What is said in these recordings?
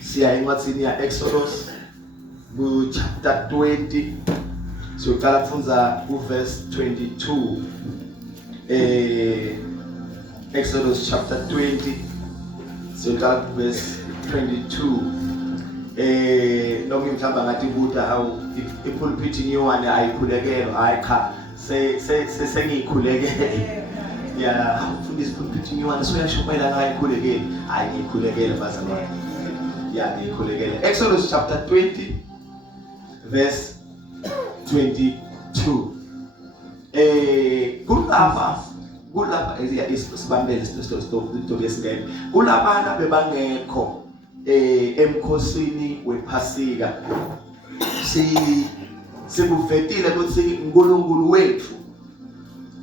siya incwadi ya Exodus ku chapter 20 siyoqala kufunda ku verse 22. Exodus chapter 20 siyoqala ku verse 22. Noma ngihamba ngathi buda how ipulpit niyone ayikhulekelwa hayi cha sengiyikhulekele ya ufundisa ipulpit niyone soyashubela ngayo ikhulekele hayi ngiyikhulekele bazalwane ya ngiyikhulekele. Exodus chapter 20 verse 22. Kulapha isibambele story esingene kulabana bebangekho emkhosini wephasika sikuvetile ukuthi uNkulunkulu wethu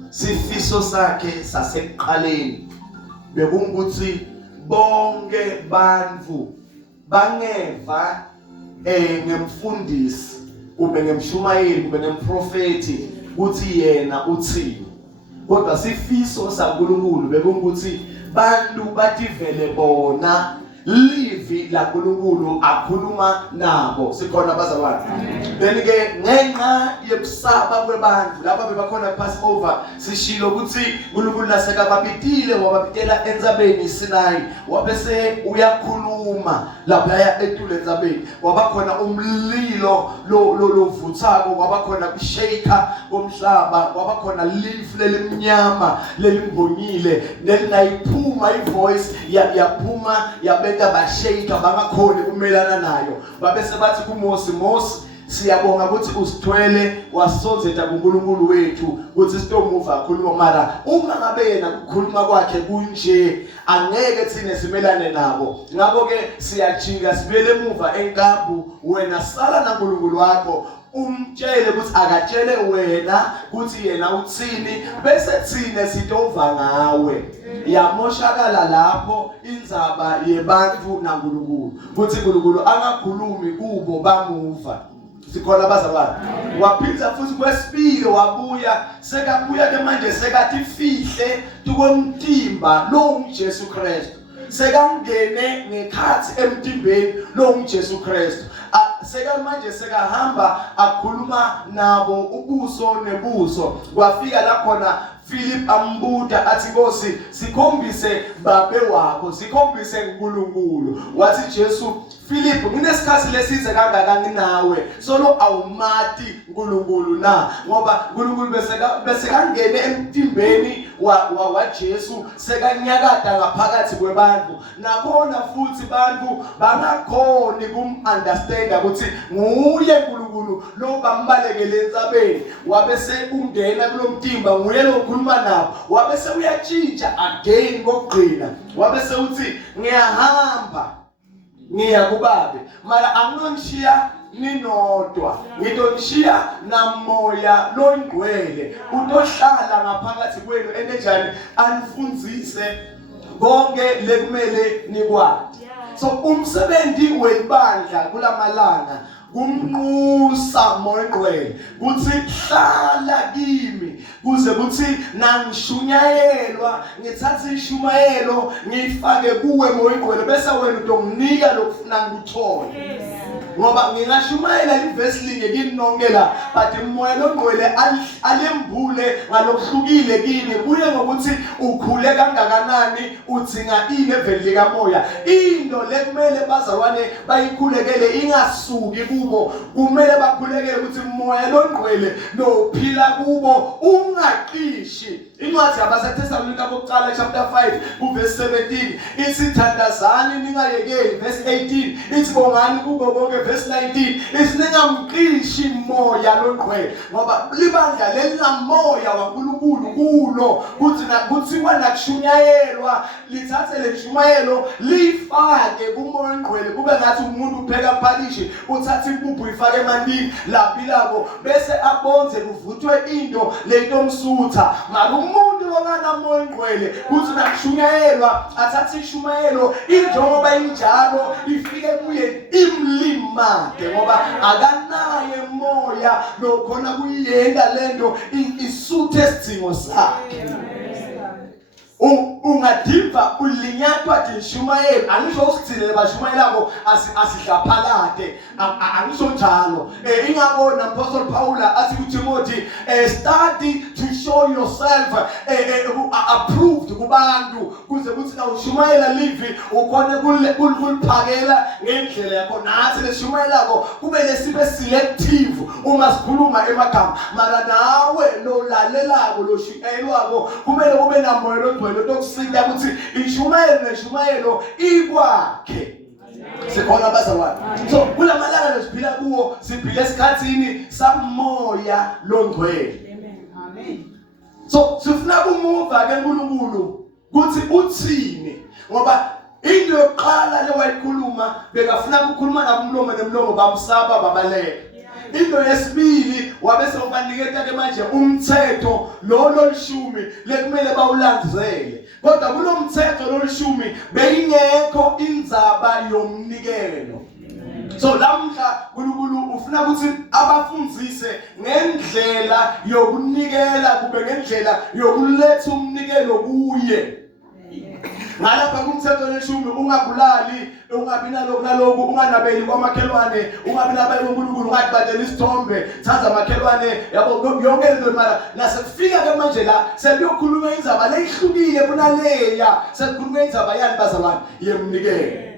sifiso sakhe sasekuqaleni bekungukuthi bonke bantfu bangeva ngemfundisi kube ngemshumayeli kube ngemprofeti ukuthi yena uthini, kodwa sifiso saNkulunkulu bekungukuthi bantu bativele bona livi la Nkulunkulu akhuluma nabo. Sikhona bazalwane. Then ke ngenxa yebusaba kwebantu laba bebakhona Passover sishilo ukuthi uNkulunkulu lasekababitile wababitela enzabeni Sinai wabese uyakhuluma lapha etule enzabeni wabakhona umlilo lovuthako wabakhona kushaka komhlaba wabakhona lifu lelimnyama lelimbonyile nelinayiphuma ivoice yaphuma yabeka bashaka bangakhona kumelana nayo babese bathi kuMose, Mose siyabonga ukuthi usithwele wasonzetha kuNkulunkulu wethu ukuthi sitomuva akhuluma mara uma ngabe yena ukukhuluma kwakhe kunje angeke thina simelane nabo. Ngakho ke siyajika sibele emuva enkampu wena sala naNkulunkulu wakho umtshele ukuthi akatshele wena ukuthi yena uthini bese thina sitova ngawe. Yamoshakala lapho indzaba yebantu naNkulunkulu ukuthi uNkulunkulu angakhulumi kubo bamuva. Sikhona bazalwane. Waphinda futhi kwesibili wabuya sekabuya ke manje sekathi fihle tukomtimba lo uJesu Kristu sekangene ngekhathi emtimbeni lo uJesu Kristu seka manje sekahamba akhuluma nabo ubuso nebuso. Kwafika la khona Philip ambuda athi Nkosi sikhombise babe wakho sikhombise uNkulunkulu. Wathi Jesu Philip nginesikhathi lesize kangaka nawe solo awumati uNkulunkulu na ngoba uNkulunkulu bese kangene emtimbeni wa Jesu sekanyakada ngaphakathi kwebantu nakhona futhi bantu bangakhoni understand ukuthi nguye uNkulunkulu lo bambalekele entsabeni wabese ungena kulomtimba nguye lo ukhuluma nabo wabese uyatshintsha again kokugcina wabese uthi ngiyahamba ngiya kubabe mara anginoshiya ninodwa ngidonishiya namoya longcwele utohlala ngaphakathi kwenu enenjani anifundzise konke lekumele nikwazi. So umsebenzi webandla kulamalanga kumnqusa moyengcwele kuthi hlala kimi kuze kuthi nangishunyayelwa ngithathe ishumayelo ngifake kuwe moyengcwele bese wena utonginika lokufuna ngikuthole ngoba ngingashumayela iverse linye kini nonke la but umoya longcwele alembule ngalokuhlukile kini kuye ngokuthi ukhule kangakanani udzinga ini eveli likamoya. Into lekumele bazalwane bayikhulekele ingasuki kubo kumele bakhulekele ukuthi umoya longcwele nophila kubo ungaqishi. Incwadi yabaseThesalonika bokuqala chapter 5 verse 17 ithi thandazani ningayekeli verse 18 ithi bongani kubo bonke verse 19 isiningamqishi moya longcwele ngoba libandla lelinamoya waNkulunkulu kulo kuthi kuthiwa nakushunyayelwa lithathe leshumayelo lifake kumoya ongcwele kube ngathi umuntu upheka phalishi uthatha impuphu ifake emandini lapilako bese abonze kuvuthwe into lentomsutha umuntu onganamoya ongcwele kuthi nakushunyayelwa athathe ishumayelo injengoba injalo ifike kuye imlimade ngoba akanaye moya lokhona kuyenda lento isuthe isidingo sakhe. ungadiva ulinyatwa tishumayela angisho usithile bashumayelako asihlaphalade angisho njalo ingabona Apostle Paul athi kuTimothy study to show yourself approved kubantu kuze kuthi na ushumayela livi ukhona kuliphakela ngendlela yakho nathi leshumayelako kumele sibe selective uma sikhuluma emagama mara nawe lo lalelako lo shayelwako kumele ube namoyo lo tokusida ukuthi ishumayelo ikwakhe sikhona bazalwane so kulamalanga lesiphila kuwo siphila esikhathini samoya longcwele amen so sifuna ukumuva ke uNkulunkulu kuthi uthini ngoba into yokuqala lewayikhuluma bekafuna ukukhuluma nabumlomo nemlomo bamsaba babaleka into yesibili wabese ubaniketa ke manje umthetho lo lolishumi lekumele bawulandzele kodwa kulo mthetho lolishumi beyingekho indzaba yomnikelo so lamhla uNkulunkulu ufuna ukuthi abafundzise ngendlela yokunikela kube ngendlela yokuletha umnikelo kuye ngalapha kumthetho leshumi ungabulali ungabi nalokhu unganabeli kwamakhelwane ungabi nabeli uNkulunkulu ungathi badela isithombe thatha amakhelwane yabo yonke lento mara nasekufika ke manje la sekuyokhuluma indzaba leyihlukile kunaleya sekukhuluma indzaba yani bazalwane yemnikelo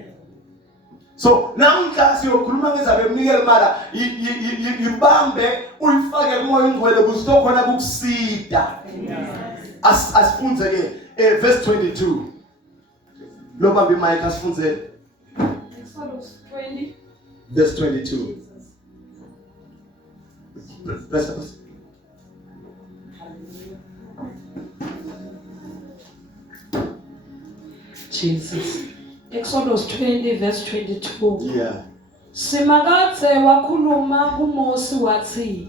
so namhla siyokhuluma ngendaba yemnikelo mara ibambe uyifake kumoya ongcwele kuzokhona kukusida asifunze ke verse 22 lo bambi mic asifunze Exodus 20 verse 22 bless us Jesus Exodus 20 verse 22 yeah Simakathe wakhuluma kuMose wathi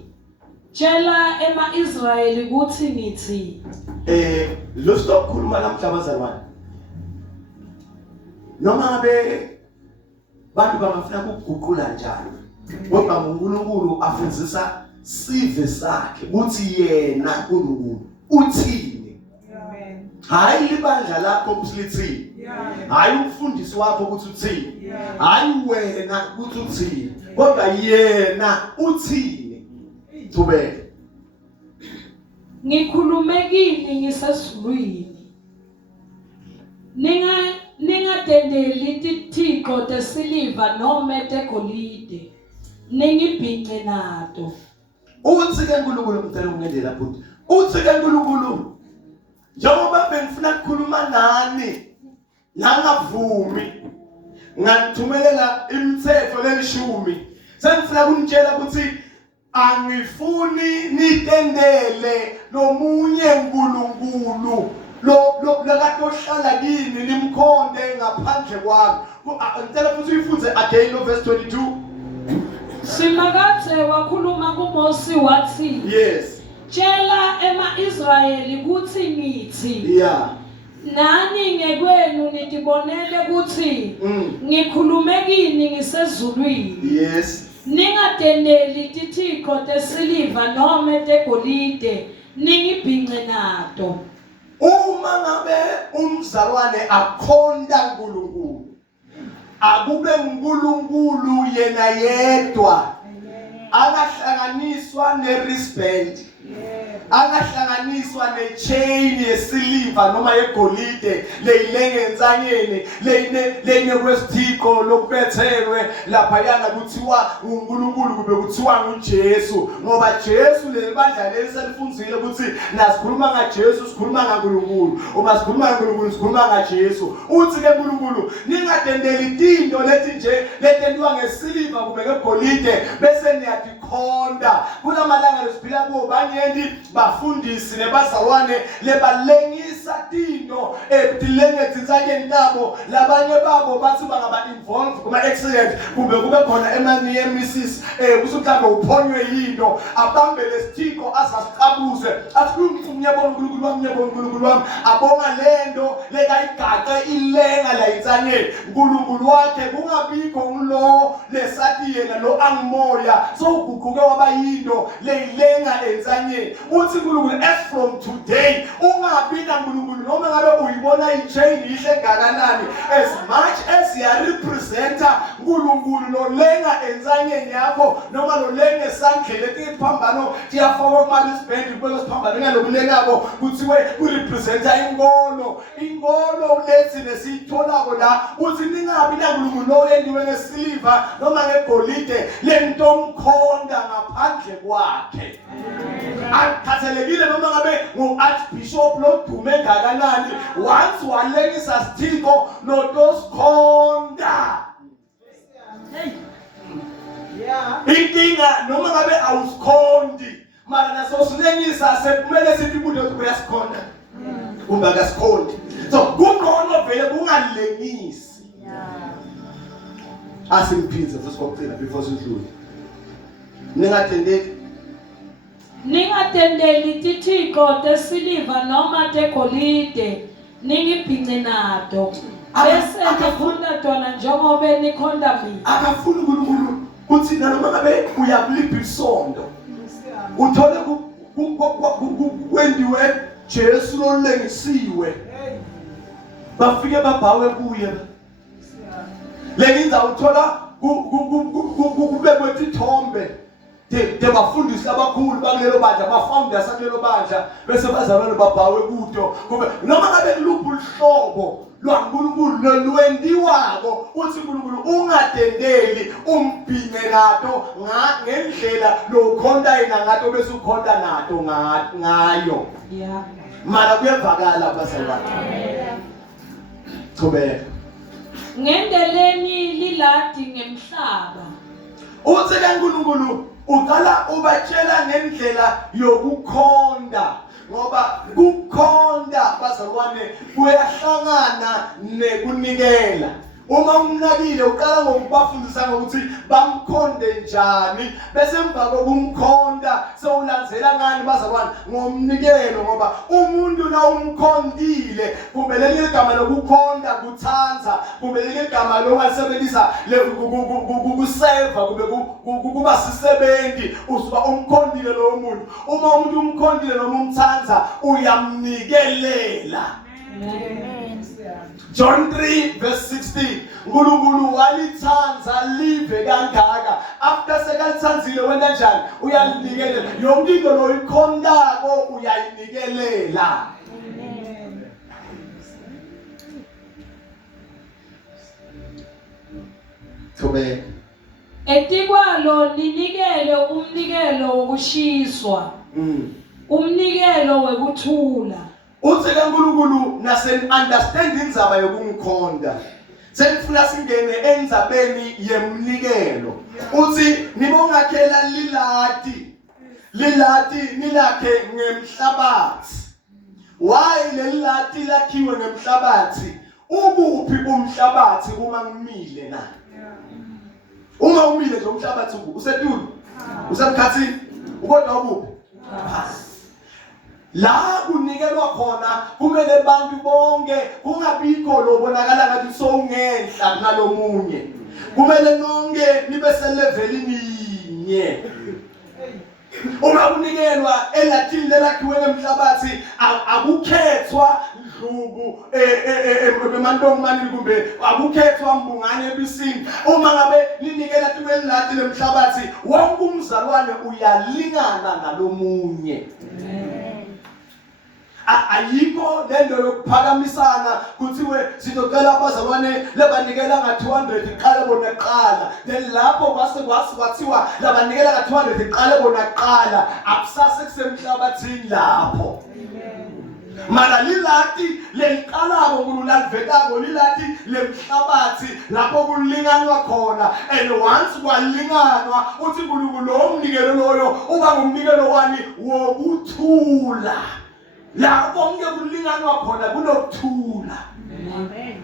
tshela ema-Israyeli ukuthi ngithi lo stop khuluma namhla bazalwane noma ngabe bantu bangafuna ukuguqula njalo kodwa uNkulunkulu afundzisa sive sakhe ukuthi yena uNkulunkulu uthini amen hayi libandla lakho usilithini hayi umfundisi wakho ukuthi uthini hayi wena ukuthi uthini kodwa yena uthini thubeka ngikhulume kini ngisesizulwini ningatendeli tithixo tesiliva noma tegolide ningibhinqe nato uthi ke uNkulunkulu ngicela ungendela futhi uthi ke uNkulunkulu njengoba bengifuna ukukhuluma nani ngangavumi ngathumelela imithetho lelishumi sengifuna ukunitshela ukuthi angifuni nitendele nomunye uNkulunkulu lo lakatohlala kini nimkhonde ngaphandle kwami ngicela futhi uyifunze again lo verse 22 Simakathe wakhuluma kuMose wathi yes tshela ema-Israyeli ukuthi ngithi yeah nani ngekwenu nitibonele ukuthi ngikhulume kini ngisezulwini yes ningatendeli tithixo tesiliva noma tegolide ningibhinqe nato uma ngabe umzalwane akhonda uNkulunkulu akube uNkulunkulu yena yedwa angahlanganiswa nerespect angahlanganiswa nechain yesiliva noma yegolide leyilengenzanyeni leyine kwesithixo lokubethelwe lapha yana kuthiwa uNkulunkulu kube kuthiwa nguJesu ngoba Jesu lebandla leselifunzile ukuthi nasikhuluma ngaJesu sikhuluma ngaNkulunkulu uma sikhuluma ngaNkulunkulu sikhuluma ngaJesu uthi ke uNkulunkulu ningatendeli tinto lethi nje letentiwa ngesiliva kube ngegolide bese niyatikhonda kulamalanga lesiphila kuwo banyenti bafundisi nebazalwane lebalengisa tinto etilengetsitsakeni tabo labanye babo bathi bangaba involved kuma accident kumbe kube khona nemesis kusukhambe uphonywe yinto abambe lesithixo asasiqabuze athi ngiyabona uNkulunkulu wami abonga lento lekayigaxe ilenga la insanyeni uNkulunkulu wakhe kungabikho ulo lesathi yena lo angimoya so uguquke waba yinto leyilenga ensanyeni uthi uNkulunkulu as from today ungabi kaNkulunkulu noma ngabe uyibona ichain ihle kangakanani, as much as ya representa uNkulunkulu nolenga enzanyeni yakho noma nolenga esandleni etiphambano tiyafaka kuMaritzburg kubeka siphambano ngalobulengako kuthiwe urepresenta inkolo lethi nesitholako la uthi ningabi naNkulunkulu noyendiwe ngesiliva noma ngegolide lento omkhonda ngaphandle kwakhe. Akhathalekile noma ngabe ngu-archbishop lodume ngakanani, once walengisa sithiko notosikhonda. Inkinga noma ngabe awusikhondi mara naso silengisa sekumele sithi umuntu uyasikhonda kumbe akasikhondi. So kungcono vele kungalengisi. Asimphinze futhi kokugcina before sidlule. Ningatendeli tithixo tesiliva noma tegolide ningibhince nato bese nikhonda tona njengoba nikhonda mina. Akafuni uNkulunkulu uthi noma ngabe uyakulipha isondo uthole kwendiwe Jesu lolengisiwe bafike babhawe kuye lenza uthola kubekwe ithombe de bafundisi abakhulu bakulelo bandla bafounders akulelo bandla bese bazalwane babhawe kuto kube noma ngabe kuluphi uhlobo lwaNkulunkulu nolwendiwako uthi uNkulunkulu ungatendeli umbhince nato ngendlela lokhonda yena ngato bese ukhonda nato ngayo. Mara kuyevakala bazalwane. Qhubeka. Ngendeleni liladi ngemhlaba. Uthi kaNkulunkulu uqala ubatshela ngendlela yokukhonda ngoba kukhonda bazalwane kuyahlangana nekunikela. Uma umnakile uqala ngokubafundisa ngokuthi bamkhonde njani bese emva kokumkhonda sewulandzela ngani bazalwane ngomnikelo ngoba umuntu na umkhondile kumbe leli gama lokukhonda kuthanza kumbe leli gama longasebenzisa kukuseva kumbe kuba sisebenzi usuba umkhondile lo muntu. Uma umuntu umkhondile noma umthanza uyamnikelela. John 3 verse 16 uNkulunkulu walithanza live kangaka after sekalithanzile wena njani uyalinikelela yonke into loyikhondako uyayinikelela. Qhubeka. Etikwalo ninikele umnikelo wokushiswa umnikelo wekuthula. Uthi kaNkulunkulu nasen understand indzaba yokumkhonda senifuna singene endzabeni yemnikelo. Uthi nibongakhela lilati nilakhe ngemhlabathi. Why lelilati lakhiwe ngemhlabathi? Ukuphi umhlabathi uma ngimile na? Uma umile nje umhlabathi usetulu usemkhathini ukodwa ukuphi? La kunikelwa khona kumele abantu bonke kungabikho lobonakala ngathi sowungenhla nalomunye. Kumele nonke nibe selevelini linye. Uma kunikelwa elathini lelakhiwe ngemhlabathi akukhethwa ndlubu emantombazane kumbe akukhethwa mbungane ebisini. Uma ngabe linikela tiwelathi lemhlabathi wonke umzalwane uyalingana nalomunye. Ayikho lento yokuphakamisana kuthiwe sizocela abazalwane labanikela nga200 iqale bona qala then lapho kwathiwa labanikela nga200 iqale bona qala akusase kusemhlabathini lapho. Mara lilati lenqalabo kululalivetako lilati lemhlabathi lapho kulinganwa khona and once kwalinganwa uthi uNkulunkulu lo umnikelo loyo uba ngumnikelo wani wokuthula. La bonke kulinganwa khona kunokuthula. Amen.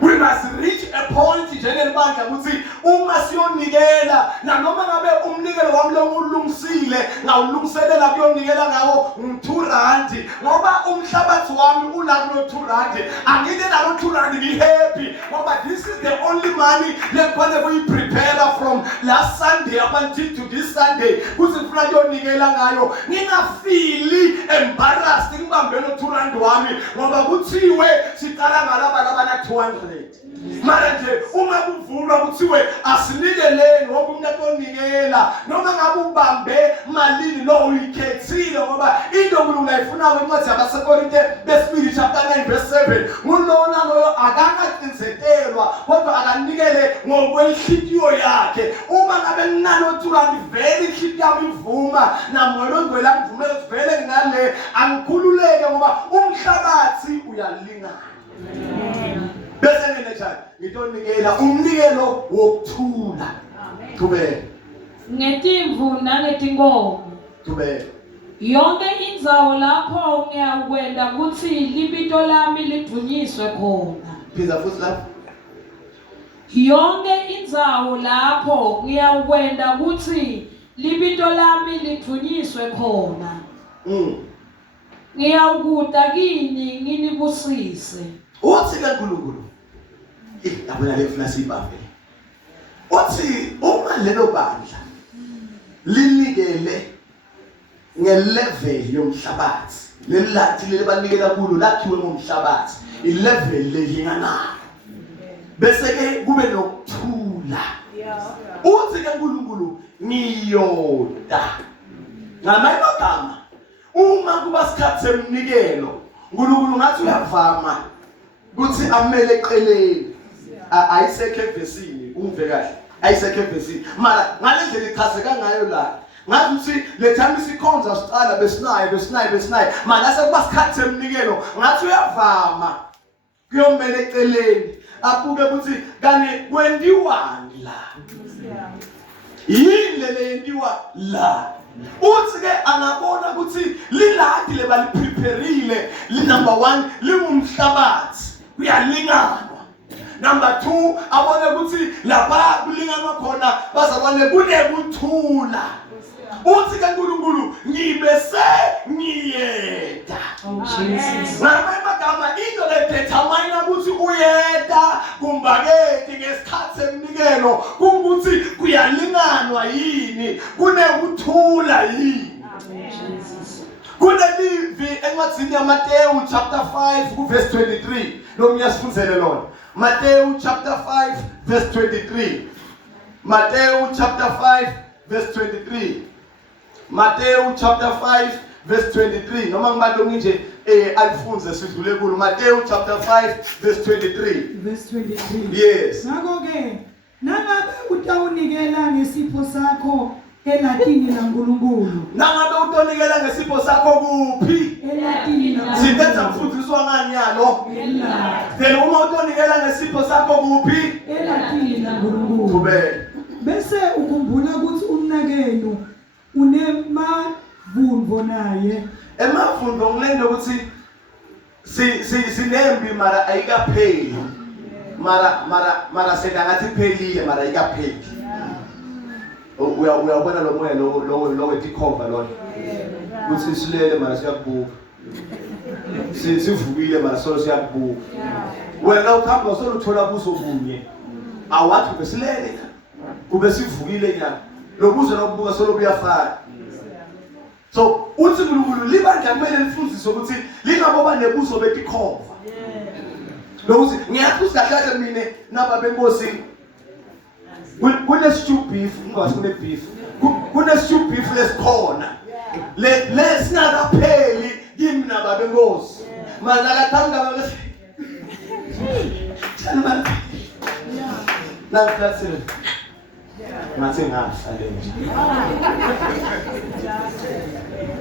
We must reach a point njengelibandla ukuthi uma siyonikela noma ngabe umnikelo wami lo ulungisile ngawulungiselela kuyonikela ngawo 2 rand ngoba umhlabathi wami ula kulo 2 rand angike nalo 2 rand ngihappy ngoba this is the only money lekhona kuyiprepare from last Sunday up until to this Sunday kuthi ngifuna kuyonikela ngayo ngingafili embarrassed ngibambe lo 2 rand wami ngoba kuthiwe siqala ngalaba na 200 mara nje uma kuvulwa kuthiwe asinikeleni ngoba umuntu atonikela noma ngabe ubambe malini lo uyikhethile ngoba into uyifunayo encwadi yabasekorinte besibili chapter 9 verse 7 ngulona loyo akangaqinisekelwa kodwa akanikele ngokwenhliziyo yakhe uma ngabe nginalo 200 vele inhliziyo yami ivuma namoyo ngwela ngivumele vele ngale angikhululeke ngoba umhlabathi uyalingana bese ngenachani ngitonikela umnikelo wokuthula thubeka ngetimvu nangetinkomo thubeka yonke indzawo lapho ngiyakwenda ukuthi libito lami lidunyiswe khona phiza futhi lapho yonke indzawo lapho ngiyakwenda ukuthi libito lami lidunyiswe khona ngiyawukuta kini nginibusise uthi kaNkulunkulu yabona lefuna sibambe uthi uma lelo bandla linikele ngelevel yomhlabathi lelathi lebanikela kulo lakhiwe ngomhlabathi ilevel lelinganayo bese ke kube nokuthula uthi kaNkulunkulu niyoda ngamanye amagama uma kuba sikhathi semnikelo uNkulunkulu ngathi uyavama kuthi amele eqeleni ayisekho evesini ungive kahle ayisekho evesini mara ngalendlela ichazeka ngayo la ngathi uthi lethami sikhonza siqala besinayo mara sekuba sikhathi semnikelo ngathi uyavama kuyomele eqeleni abuke ukuthi kani kwendiwani la yini leyendiwa la uthi ke angabona ukuthi liladi lebaliprepareile number 1 lingumhlabathi kuyalinganwa number 2 abone ukuthi lapha kulinganwa khona bazabone kunekuthula uthi kaNkulunkulu ngibese ngiyeda ngamagama into ledetermine ukuthi uyeda kumbaketi ngesikhathi semnikelo kungukuthi kuyalinganwa yini kunekuthula yini kunelivi encwadini yaMateyu chapter 5 ku verse 23 lo myasifunzele lona Matthew chapter 5 verse 23 Matthew chapter 5 verse 23 Matthew chapter 5 verse 23 noma ngibalo nje alifunze sidlule kulo Matthew chapter 5 verse 23 verse 23 yes ngakho ke nangabe utawunikela ngesipho sakho elatini laNkulunkulu nangabe utonikela ngesipho sakho kuphi elatini singenza mfundiswa ngani yalo then uma utonikela ngesipho sakho kuphi elatini laNkulunkulu kube bese ukhumbula ukuthi umnakenu unemavunvo naye emavunvo ngilendo ukuthi sinembi mara ayikapheli mara sengathi phelile mara ayikapheli uyabona lo moya lo wetikhova lona ukuthi silele mara siyakubuka sivukile mara solo siyakubuka wena ukhamba solo uthola buso bunye awathi besilele kube sivukile nya lobuzo nokubuka solo buyafana so uthi uNkulunkulu libandla kumele lifundiswe ukuthi lingaboba nebuso betikhova lokuthi ngiyathi usikahle mina naba benkosi kune stew beef ngwazi kune beef kune stew beef lesikhona le singakapheli kimi naba benkosi manje akathanga baba tshana la classe ngathi ngafale nje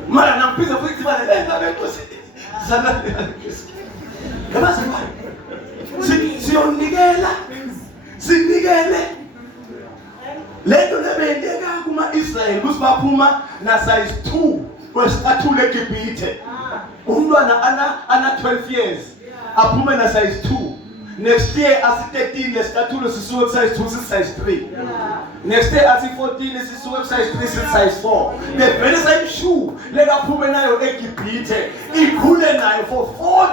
mara nampiza futhi bale naba benkosi sana yabazi siyonikela sinikele lento lebendeka kuma Israel kusibaphuma na size 2 kwesithathule eGibhithe umntwana ana 12 years aphume na size 2 Next year asi 13 lesicathulo sisuke size 2 size 3. Next year asi 14 sisuke size 3 size 4. The very same shoe lekaphume nayo eGibhithe ikhule nayo for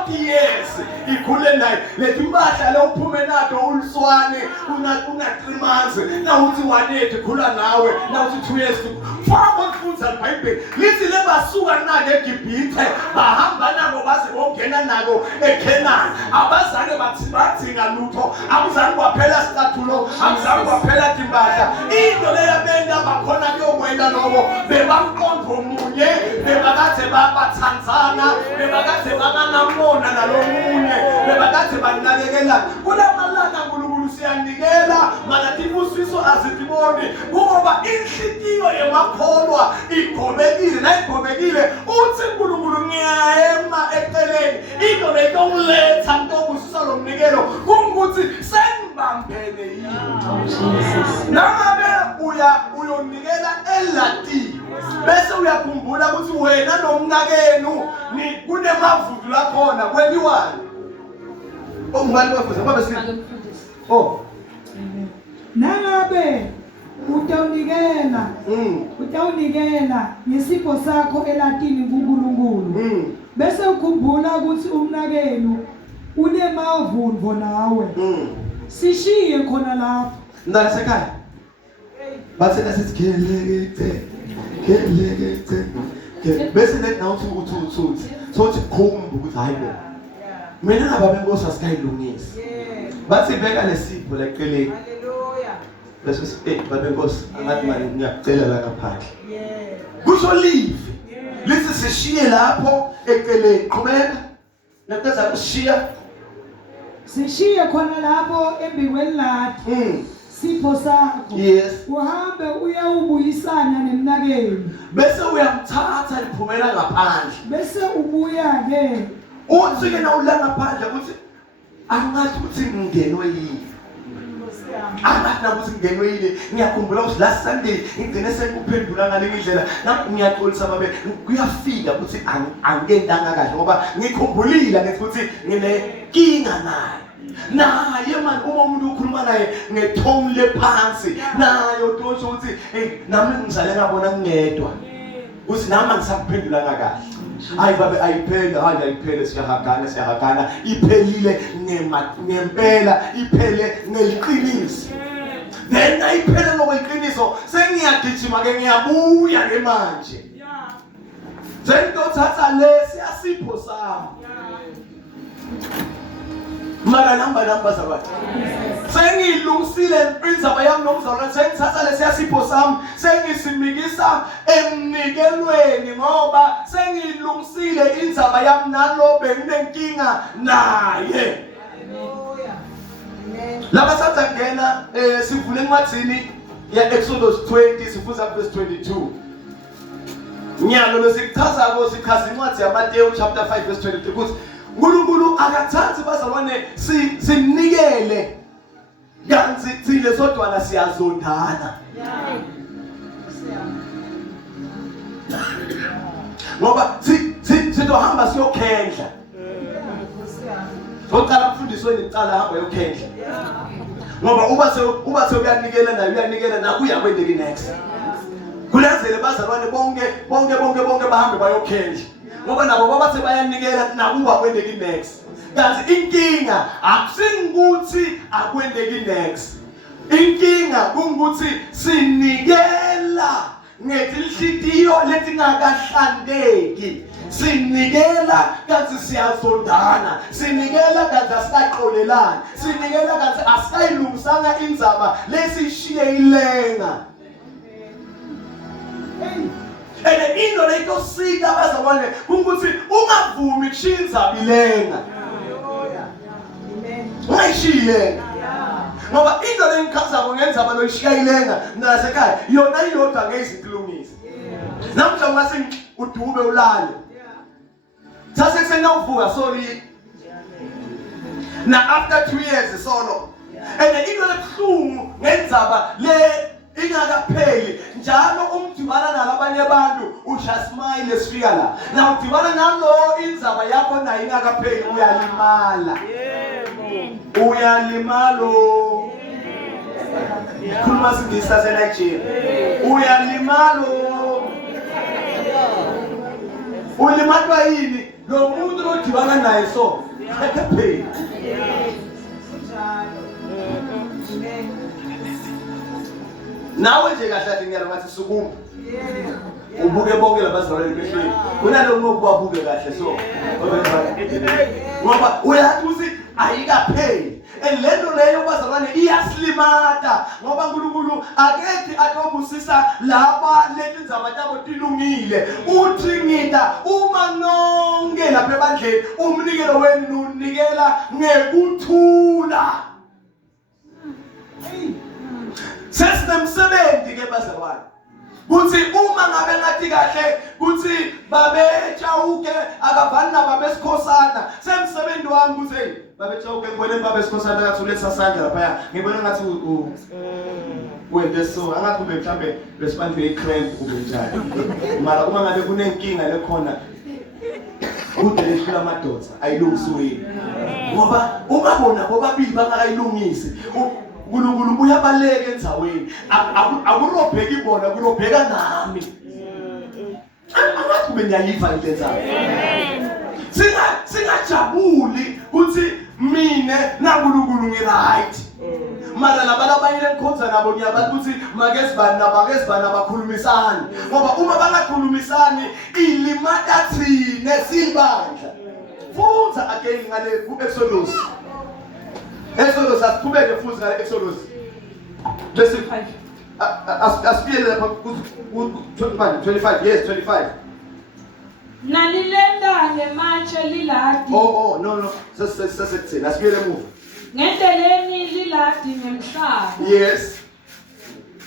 40 years. Ikhule nayo lethi impahla le uphume nato uliswane una 3 months na uthi wanethi khula nawe na uthi 2 years. Faka ukufunda iBhayibheli lithi lebasuka nake eGibhithe bahamba nabo baze bongena nako eKenani abazange bathinga lutho akuzange kwaphela isicathulo akuzange kwaphela timpahla into leyabenda bakhona kuyomwenda lobo bebamqondo omunye bebakade babathandzana bebakade banganamona nalomunye bebakade banakekela kulamalanga uNkulunkulu siyanikela mana tibusiso azitiboni ngoba inhlitiyo yemakholwa igobekile nayigobekile uthi uNkulunkulu ngiyayema eceleni into leyongiletha ngokubusisa lo mnikelo kungukuthi sengibambene yini nangabe uyonikela eLatin bese uyakhumbula ukuthi wena nomnakenu ni kunemavudu la khona kweliwani ongani bafuza babe si nangabe utawunikela ngesipho sakho eLatini kuNkulunkulu bese ukhumbula ukuthi umnakenu unemavunvo nawe sishiye khona lapho ndala sekhaya bathi asikelekete bese lethi nawo uthi khumba ukuthi hayi bo mina ngababe Nkosi asikayilungisi bathi beka lesipho la eceleni bese babe Nkosi angathi manje ngiyacela la ngaphandle kusho live lithi sishiye lapho eceleni qhubeka naqeza kushiya sishiye khona lapho embikwelilati sipho sakho yes uhambe uyawubuyisana nemnakeni bese uyamthatha liphumela ngaphandle bese ubuya ke uthi ke na ulanga ngaphandle ukuthi angathi ukuthi ngingenwe yini angathi nakuthi ngingenwe yini ngiyakhumbula ukuthi last Sunday ngigcine sekuphendula ngale indlela nathi ngiyaxolisa babe kuyafika ukuthi angentanga kahle ngoba ngikhumbulile ngithi ukuthi nginenkinga naye man uma umuntu ukhuluma naye ngethoni lephansi naye utosho ukuthi nami ngizale ngabona ngedwa uthi nami ngisakuphendula kahle hayi babe ayiphela hayi ayiphele siyahagana iphelile ngempela iphele ngeliqiniso then ayiphele ngokweqiniso sengiyagijima ke ngiyabuya ke manje sengithatha lesiyasipho sami mara namba sabathi sengilungisile indzaba yami nomzalwane sengithatha lesiyasipho sami sengisimikisa emnikelweni ngoba sengilungisile indzaba yami nalo benginenkinga naye laba satha ngena sivule encwadini ya Exodus 20 sifuza verse 22 nyalo lesichazako sichaza incwadi yaMateyu chapter 5 verse 23 ukuthi uNkulunkulu akathathi bazalwane sinikele kanti thile sodwana siyazondana ngoba sizohamba siyokhendla oqala ukufundisweni icala hamba yokhendla ngoba uba uyanikela naye uyanikela nakuya kwendeki next kulenzele bazalwane bonke bahambe bayokhendla ngoba nabo babathe bayanikela nakuba kwendeki next kanti inkinga akusingikuthi akwendeki next inkinga kungukuthi sinikela ngezinhlitiyo letingakahlandeki sinikela kanti siyazondana sinikela kanti asixolelana sinikela kanti asayilungisanga indzaba lesishiye ilenga ene into leyitosika bazalwane ukuthi ungavumi kushiya indzaba ilenga ungayishiyile ngoba into lengikhazayo ngenzaba loyishiya ilenga nasekhaya yona iyodwa ngezikulungisa namhla ungase udube ulale thase kusena uvuka sorry na after 2 years solo ene into lebuhlungu ngenzaba le ingakapheli njalo umdibana nalabanye abantu ushasmile esifika la na udibana nalo indzaba yakho nayo ingakapheli uyalimala yebo uyalimalo khuluma singisa seNigeria uyalimalo ulimatwa yini lo muntu odibana naye so akaphe nawe nje kahle ngiyala ngathi sukuma ubuke bonke labazalwane behleli kunalo ngokubabuke kahle so ngoba uyathi uthi ayikapheli lento leyo bazalwane iyaslimata ngoba uNkulunkulu akethi atobusisa laba leti ndzaba tabo tilungile uthi ngita uma nonke lapha ebandleni umnikelo wenu unikela ngekuthula sesinemsebenzi ke bazalwane kuthi uma ngabe ngathi kahle kuthi babetshawuke akavani nababesikhosana semsebenzi wami kuthi babetshawuke ngibone babesikhosana ngathi uletha sandla lapha ngibone ngathi wente so angathi kube mhlambe besibanjwe icramp kube njalo mara uma ngabe kunenkinga lekhona kude lehlula amadoda ayilungisiwe ngoba uma bona bobabili bangakayilungisi uNkulunkulu uyabaleka endzaweni akurobheka ibona kurobheka nami angathi kube ngiyayiva into enzayo singajabuli ukuthi mina naNkulunkulu ngiright mara labantu abayile enkhonza nabo ngiyabathi ukuthi makezibani abakhulumisani ngoba uma bangakhulumisani ilimata thine sibandla futhi again ngale ku-Exodus asiqhubeke futhi ngale Exodus verse 5 asifiyele lapha ku-25 yes 25 nalilenda ngematshe liladi no sasekuthini asifiyele emuva ngendeleni liladi ngemhlaba yes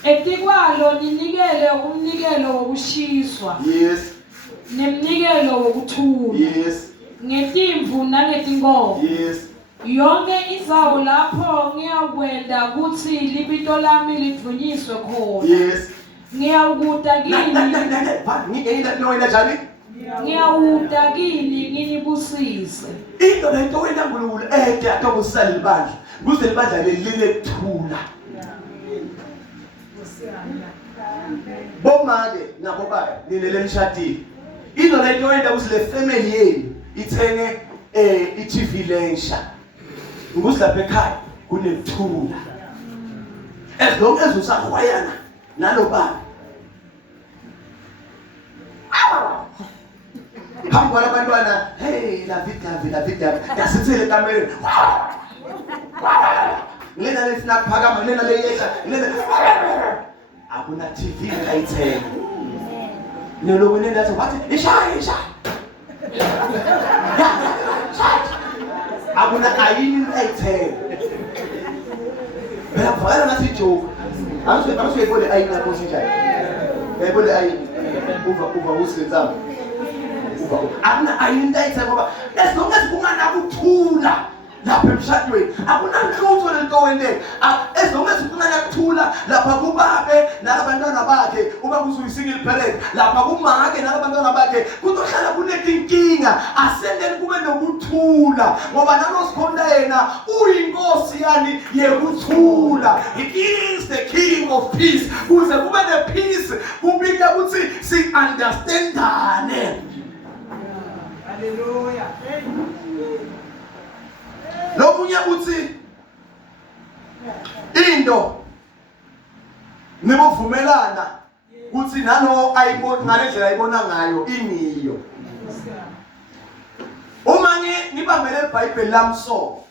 etikwalo ninikele umnikelo wokushiswa yes nemnikelo wokuthula yes ngetimvu nangetinkomo yes yonke indawo lapho ngiyakwenda ukuthi libito lami lidlunyiswe khona yes ngiyawukuta kini ngiyawukuta njani ngiyawukuta kini nginibusise into lento wena uNkulunkulu atobusisa libandla kuze libandla leli kuthula bomake nabo baya nilele emshadini into lento wena kuze le family yenu ithenge iTV lensha ukuthi lapha ekhaya kunekuthula as long as usakhwayana nalo baba phambi kwabantwana hey la vida dasithele kamereni lena lesina kuphakama lena leyehla lena akuna TV ayithenga neloko nendathi wathi ishaya akuna ayini ayithenga phela kuvala ngathi joke amsuyibone ayini lapho sinjani yayibone ayini uva usenzama akuna ayini ayithenga ngoba as long as kunganakuthula lapha emshadweni akunanhlutho lento wendeke as long as kunganakuthula lapha kubabe nalabantwana bakhe uma kusuyisingle parent lapha kumake nalabantwana bakhe kuzohlala kunetinkinga asendeni kube nokuthula ngoba nanosikhonda yena uyinkosi yani yekuthula it is the king of peace kuze kube nepeace kubika ukuthi si-understandane haleluya lokunye uthi into nibovumelana ukuthi nalo ayibona ngalendlela ayibona ngayo iniyo uma ngibambele iBhayibheli lami so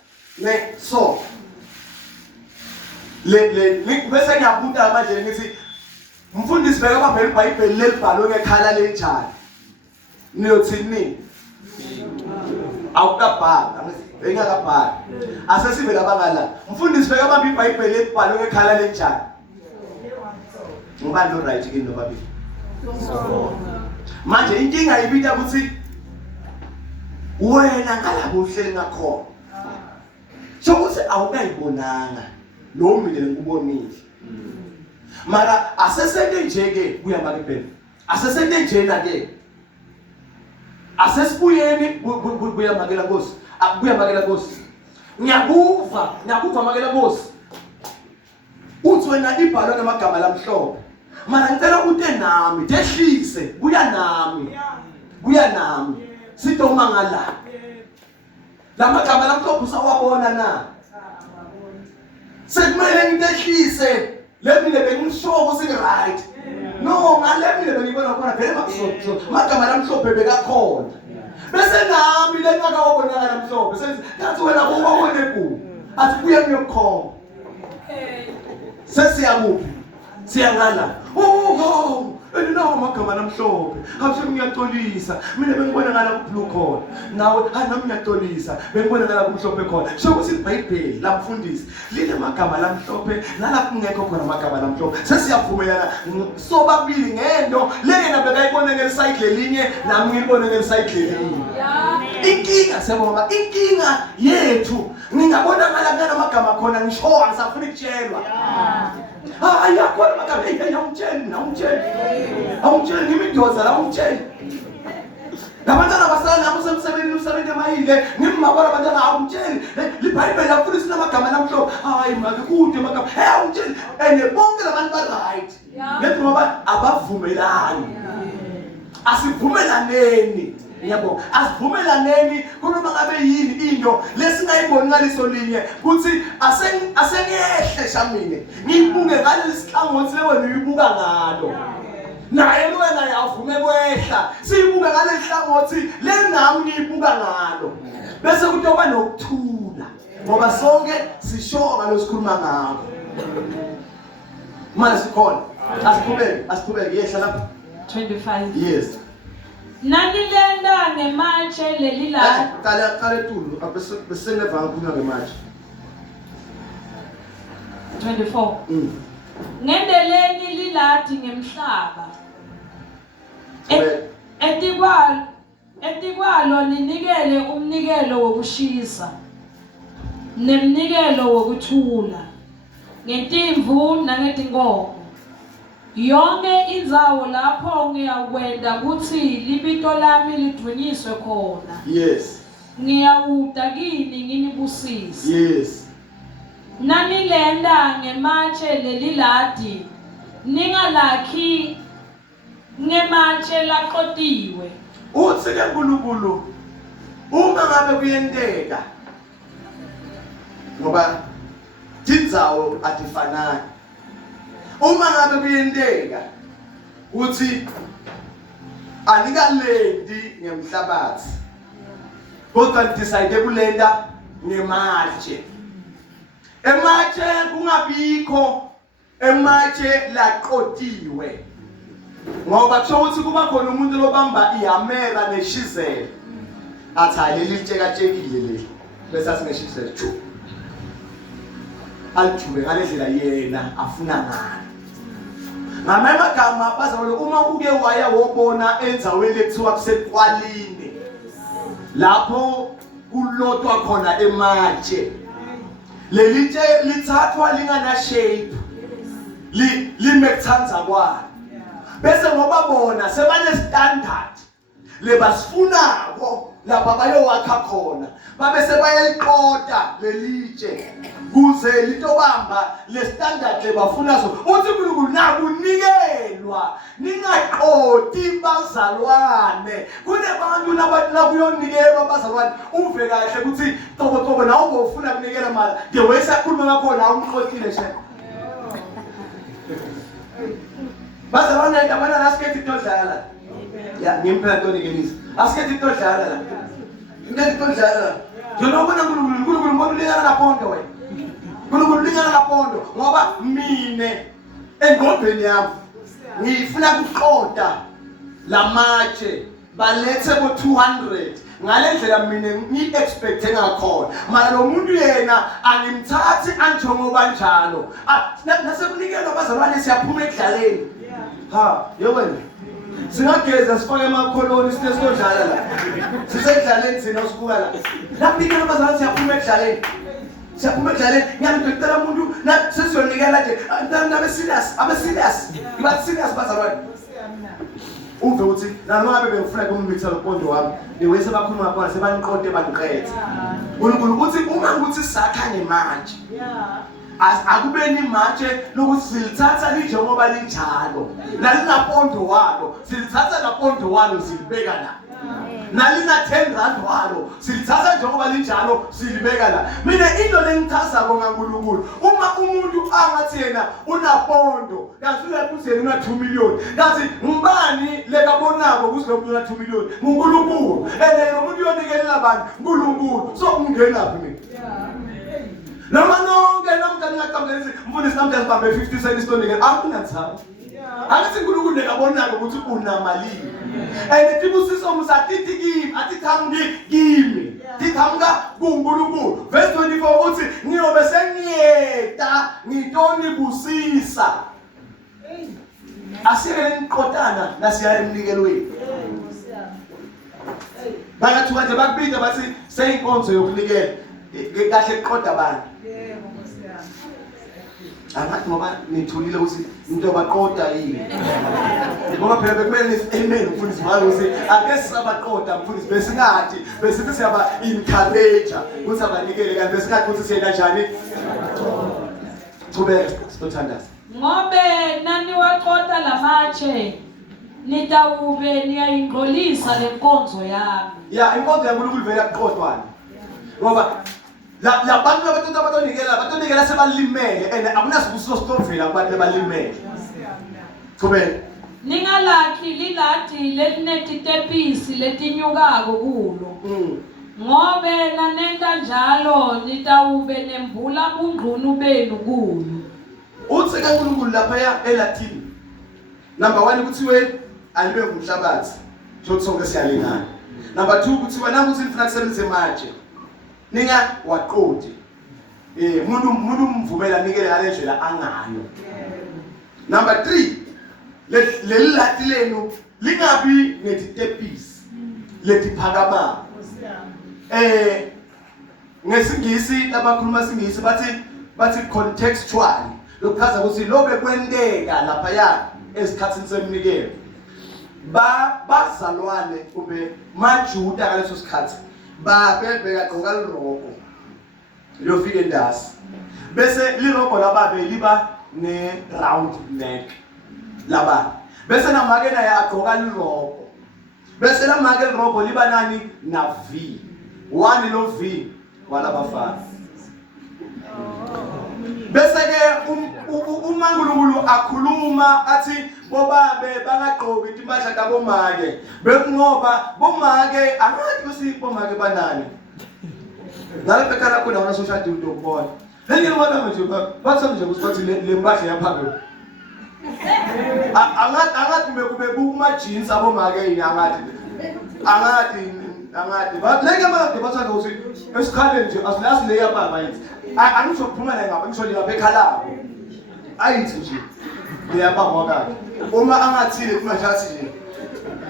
bese ngiyabuta manje ngithi mfundisi beka bambele iBhayibheli lebhalwe ngekhala lenjani niyothini awukabhala engakabhala asesive labangala mfundisi beka bamba iBhayibheli lebhalwe ngekhala lenjani ngubani lo right kini nobabili manje inkinga ibita ukuthi wena ngalabo uhleli ngakhona so ukuthi awukayibonanga lo mina ngikubonile mara asesente nje ke kuya makiphela asesente njena ke asesibuyeni kuya makela Nkosi Ngiyakuva makela Nkosi. Uthi wena ibhalwe ngamagama lamhlophe. Mara ngicela ute nami, dehlise, buya nami. Sitoma ngala. Lamagama lamhlophe usawabona na? Sekumele ngidehlise. Lemile bengisho sing right. No, ngalemile bengibona khona vele makuso. Magama lamhlophe bekakhona. Bese nami lengakawabona lamhlophe. Sengathi wena ubone ku. Athi buya ngiyokhoma. Sesiyakuphi? Siyangala. No, magama lamhlophe. Awusho ngiyatolisa. Mina bengibona ngala kublue khona. Nawe nami ngiyatolisa. Bengibona ngala kumhlophe khona. Sho ukuthi iBhayibheli lamfundisi lile magama lamhlophe nalapho ngekho khona magama lamhlophe. Sesiyavumelana sobabili ngento lena bekayibona ngeliside lelinye nami ngibone ngeliside lelinye. Inkinga sebona inkinga yethu ngingabona ngala magama khona ngisho angisafuna ukutshelwa. Ayakhona magama awumtsheli ngimidloza la umtsheli. Labantwana basala nabo semsebenzini emayile ngimabona abantwana awumtsheli. LiBhayibheli lafundisa namagama lamhlophe. Hayi manje kude magama. Awumtsheli ene bonke labantu ba right. Lethu ngoba abavumelani. Asivumelaneni. Yabo asivumelaneni kunoma ngabe yini into lesingayiboni ngaliso linye kuthi asengehle shamine ngibuke ngaleli sihlangothi lewe niyibuka ngalo naye wena yavume kwehla siyibuka ngaleli hlangothi lenami niyibuka ngalo bese kutoba nokuthula ngoba sonke sishoka lo sikhuluma ngakho manje sikhona asiqhubeke yehla lapha 25. yes. Nanilenda ngematshe leli la. Qale tulu abesengeva kunya ngematshe. 24. Ngendeleni lilathi ngemhlaba. Etikwalo ninikele umnikelo wokushisa. Nemnikelo wokuthula. Ngentimvu nangetinkomo. Yonke indzawo lapho ngiyakwenda kuthi libito lami lidunyiswe khona. Yes. Ngiyawuta kini nginibusise. Yes. Nanilenda ngematshe leliladi ningalakhi ngematshe laqotiwe. Uthi ke uNkulunkulu uma ngabe kuyenteka ngoba indzawo adifanani. Uma ngabe kuyenteka uthi anikalendi ngemhlabathi kodwa decide kulenda ngematshe. Ematshe kungabikho ematshe laqotiwe ngoba kusho ukuthi kuba khona umuntu lobamba ihamera neshizela athi leli litshekatshekile leli bese asingeshizela chu alijube ngalendlela yena afuna ngayo. Ngamanye amagama bazalwane uma uke waya wobona enzaweni ekuthiwa kuseqwalini lapho kulotwa khona ematshe lelitshe lithathwa lingana shape limekuthanza kwalo bese ngoba bona sebane standard lebasifunako lapha bayowakha khona babe sebayaliqoda lelitshe kuze litobamba le standard lebafuna so uthi uNkulunkulu nakunikelwa ningaqodi bazalwane kunebantu nabathi nakuyonikelwa bazalwane uve kahle ukuthi tobo nawo ubofuna kunikela mali ke wesakhuluma ngakho la umqotile she bazalwane yabona lasikhethi todlala ya ngimphela ntonikelisa asikhethi todlala la ngeke todlala yonobona uNkulunkulu mbona ulingana naponto wena uNkulunkulu ulingana naponto ngoba mine engqondweni yami ngifuna ukuqoda lamatshe balethe bo 200 ngalendlela mina ngiexpecte ngakhona mara lo muntu yena angimthathi anjongo kanjalo nasekunikela bazalwane siyaphuma ekudlaleni yobona singageza sifake amakholoni sitodlala la sisedlaleni thina usibuka la lapho bazalwane siyaphuma ekudlaleni ngiyamdokotela umuntu na sesiyonikela nje nabe serious bathi serious bazalwane uve uthi noma ngabe bengifuna ukumikisa lopondo wami bewese bakhuluma khona sebaniqonde baniqethe uNkulunkulu uthi uma ukuthi sisakhanye manje akubeni manje lokuthi silithatha njengoba linjalo nalinapondo walo silithatha napondo walo silibeka la nalina 10 rand walo silithatha njengoba linjalo silibeka la mina into lengithasako ngaNkulunkulu uma umuntu angathi yena unapondo kanti uyaphuzela una 2 million kanti ngubani lekabonako ukuthi lo muntu una 2 million uNkulunkulu lo muntu uyonikelela abantu uNkulunkulu so ungenaphi mina noma nonke namkani ngaqambelisi mfundisi namkani sibambe 50 cent isitoni akunathaba Angithi uNkulunkulu lekabonako ukuthi unamalini and tibusiso msatithi kimi athi thambi kimi tithamka kuNkulunkulu verse 24 uthi ngiyobe sengiyeta ngitoni busisa asiyele niqotana nasiya emnikelweni bakathu kanje bakubika bathi seyinkonzo yokunikela kahle iqoda abantu Amathi ngoba nithulile ukuthi into abaqoda yini. Ngoba phela bekumele nithi amen mfundisi ngayo ukuthi ake sisabaqoda mfundisi besingathi besithi siyaba encourage ukuthi abanikele kanti besingathi ukuthi siyena kanjani. Thubeka sithandaza. Ngobe nani waqoda lamatshe nitawube niyayingqolisa lenkonzo yami. Ya inkonzo yaNkulunkulu vele yaqodwana. Ngoba la bantu abatonikela sebalimele and akunasibusiso sitovela kubantu abalimele. Thubeka. Ningalakhi liladi lelinetitepisi letinyukako kulo. Ngobe nanenda njalo nitawube nembula bungqunu benu kulo. Uthi kaNkulunkulu lapha ya eLatin. Number 1 kuthiwe alibe ngumhlabathi. Njothi sonke siyalingana. Number 2 kuthiwa nangu uthi nifuna kusebenzise matshe. Ninga waqodi. Umuntu umvumela nikele ngalendlela angayo. Number 3 lelilati lenu lingabi netitepisi letiphakama. Ngesingisi labakhuluma singisi bathi contextual. Lokhaza ukuthi lobe kwenteka lapha ya esikhatsini semnikelo. Bazalwane ube majuda ngaleso sikhathi. Babe yaqoka lirogo liyofika endasi bese lirogo lababe liba ne round neck laba bese namake naye aqoka lirogo bese namake lirogo liba nani na V 1 lo V walabafana bese ke uNkulunkulu akhuluma athi bobabe bangaqoki impahla kabomake bekungoba bomake angathi usibomake banani nalapha ekhaya khona una social media ukubona lenye ngibona nje bathi nje ukuthi le mpahla yaphambi angathi kube kuma jeans abomake yini angathi leke manje bathanda ukuthi esikhale nje asilasi le yaphambi ayithi angisho kuphuma la ngapha ngisho lapha ekhalabo ayithi nje leyababona uma angathile kumashathi nje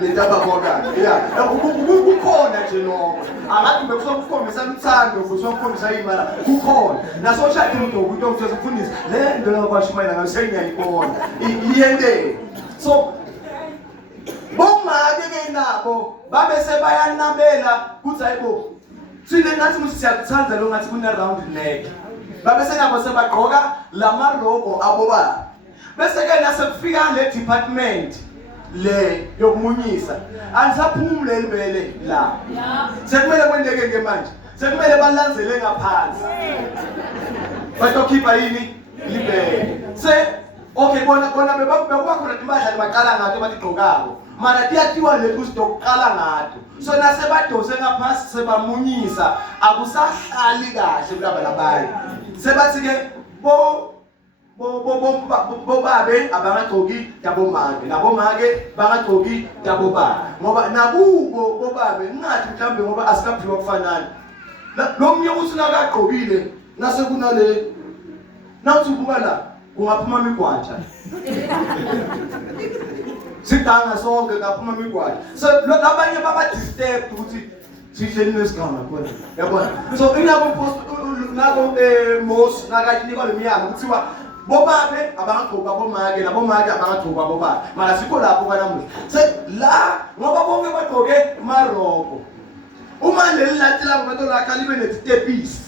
letababona yeah kukhona nje lokho angathi bekusokukhombisa uthando kusokukhombisa imali kukhona naso shadi umuntu ukuthi umthetho ufundisa le nto lakwashumayela ngayo sengiyayibona iyende so bomake ke nabo babe sebayanabela kuthi hayibo sine nathi ukuthi siyakuthanda lo ngathi kuna round neck babe senabo sebagqoka lamarogo aboba bese ke nasekufika le department le yokumunyisa anisaphumule libele la sekumele kwendeke ke manje sekumele balandzele ngaphansi batokhipha yini libele se okay bona bekubakhona impahla lebaqala ngato batigqokako mara tiyatiwa lethu sidokuqala ngato so nasebadose ngaphansi sebamunyisa akusahlali kahle kulaba labayi sebathi ke bobabe abangagcoki dabomake nabomake bangagcoki dabobaba ngoba nakubo bobabe ngathi mhlambe ngoba asikaphiwa kufanana lo mnye uthi nakagqokile nase kunale nawuthi ubuka la kungaphuma imigwaja sidanga sonke ngaphuma imigwaja so labanye baba disturb ukuthi sihleli nesigama khona yabona so inabo post nabo mos nakathi nikwa leminyaka kuthiwa bobabe abangagqoka bomake nabomake abangagqoka bobabe mara sikho lapho kwanamuhla la ngoba bonke bagqoke maroko uma leli lati labo beto lakha libe netitepisi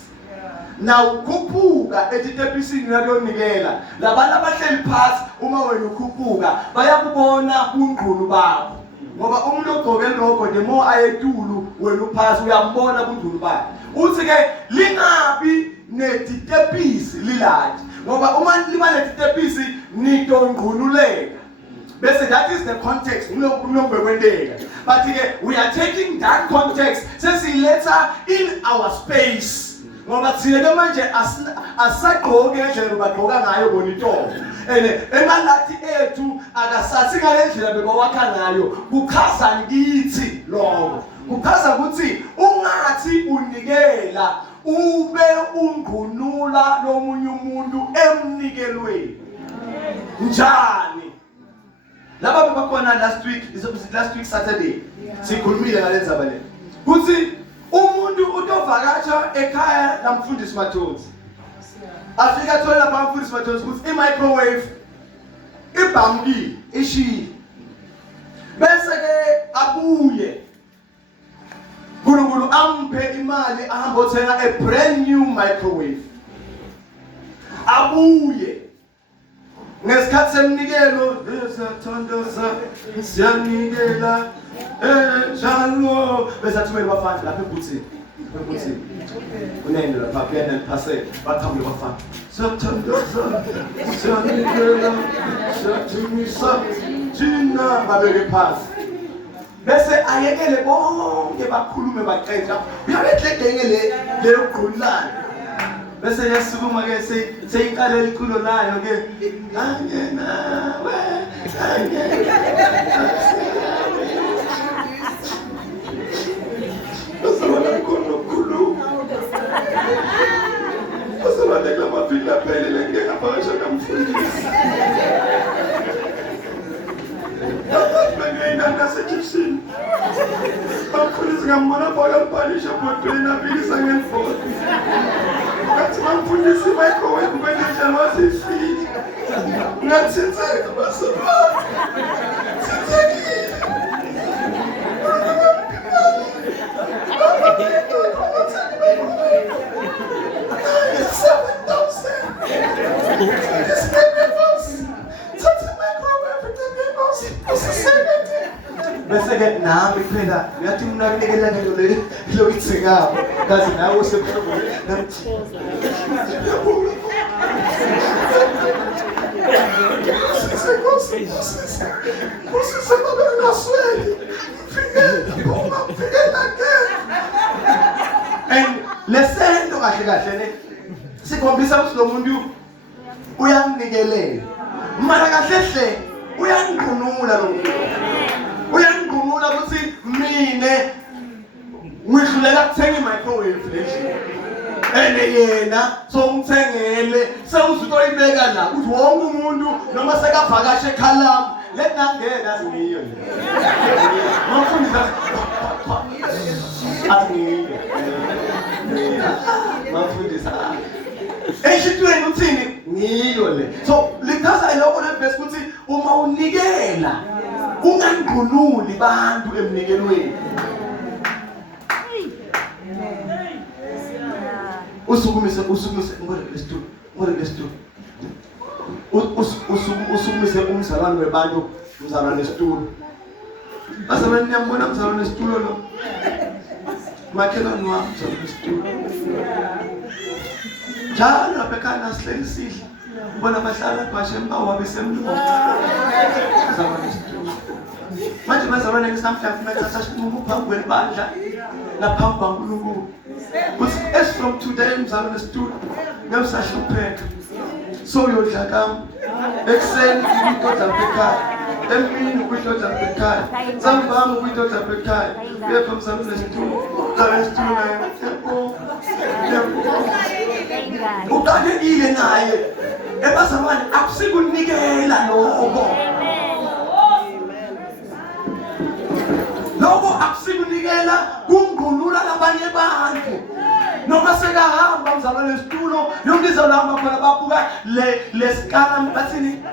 na ukhuphuka etitepisini layonikela labantu abahleli phasi uma wena ukhuphuka bayakubona ubungqulu bakho ngoba umuntu ogqoke lokho the more ayetulu wena uphasi uyambona ubungqulu bakhe uthi ke lingabi netitepisi lilathi ngoba uma liba netitepisi nidongqululeka bese that is the context kulombe kwenteka but ke we are taking that context sesiletha in our space ngoba thina ke manje asagqoke ngendlela bagqoka ngayo bonito emalathi ethu akasathi ngalendlela bekawakha ngayo kuchaza kithi lokho kuchaza ukuthi ungathi unikela ube ungqunula lomunye umuntu emnikelweni njani laba bebakhona last week Saturday sikhulumile ngalenza bale kuthi umuntu utovakatsha ekhaya lamfundisi Mathonsi afika thola lapha umfundisi Mathonsi ukuthi i-microwave ibhamkile ishile bese ke abuye uNkulunkulu ampe imali ahamba othenga a brand new microwave abuye ngesikhathi semnikelo siyathandaza siyanikela njalo bese athumela abafana lapha ebuthini unene lapha kuyena liphasela bathambile abafana siyathandaza siyanikela siyathumisa thina babeke phasi bese ayekele bonke bakhulume baqedla uyabedledenge le yoqhulana bese yasukuma ke seyiqala iculo layo ke angena we angena Pasabana kono kulu pasabana klama fila pele lenge kapasha kamfundisi Bangayinanda sekhishini bamfundisi ngambona bakampalisha bodweni abilisa ngemfoni ngathi bamfundisi microwave kwenenjalo wasifika ngathinzeka basabana thinzekile bese ke nami phela ngathi mina kunikela ngelo lo itsingabo kazi nawe usebuhlungu namthi and lesento kahle kahle ne sikhombisa ukuthi lo muntu uyanikelela mara kahle hle uyanqunula lo muntu uyanqunula ukuthi mine ngihlulela kuthenga i-microwave leyo yena somthengele sewuzutoyibeka la ukuthi wonke umuntu noma sekavakashe ekhalamu letangena azingiyo mafundisa azingiyo mafundisa eshitweni uthini ngiyo le so lichaza lokho levesi ukuthi uma unikela unganqunuli bantu emnikelweni usukumise usukumise umzalwane webantu umzalwane nesitulo basabani niyambona umzalwane nesitulo lo makhelwane wami umzalwane nesitulo njalo lapha ekhaya sihleli sidla ubona bahlala phashe embawabe semlomo umzalwane nesitulo manje bazalwane ngisamhlanje kumele sashimumu phambi kwebandla naphambi kwaNkulunkulu ukuthi as from today mzalwane nesitulo ngemsahlupheka so yodla kami ekuseni ukudla ekhaya emini ukudla ekhaya sambama ukudla ekhaya yepha mzalwane nesitulo naye uqalekile naye ebazalwane akusikunikela lokho akusikunikela kungqulula labanye abantu noma sekahamba mzalwane lesitulo yonke izolahamba khona babuka lesikala bathini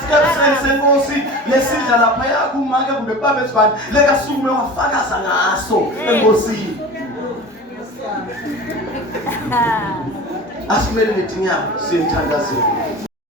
sikala senkosi lesidla lapha yakho umake kumbe baba esibani lekasukume wafakaza ngaso enkosini. Asimele netinyama simthandazeni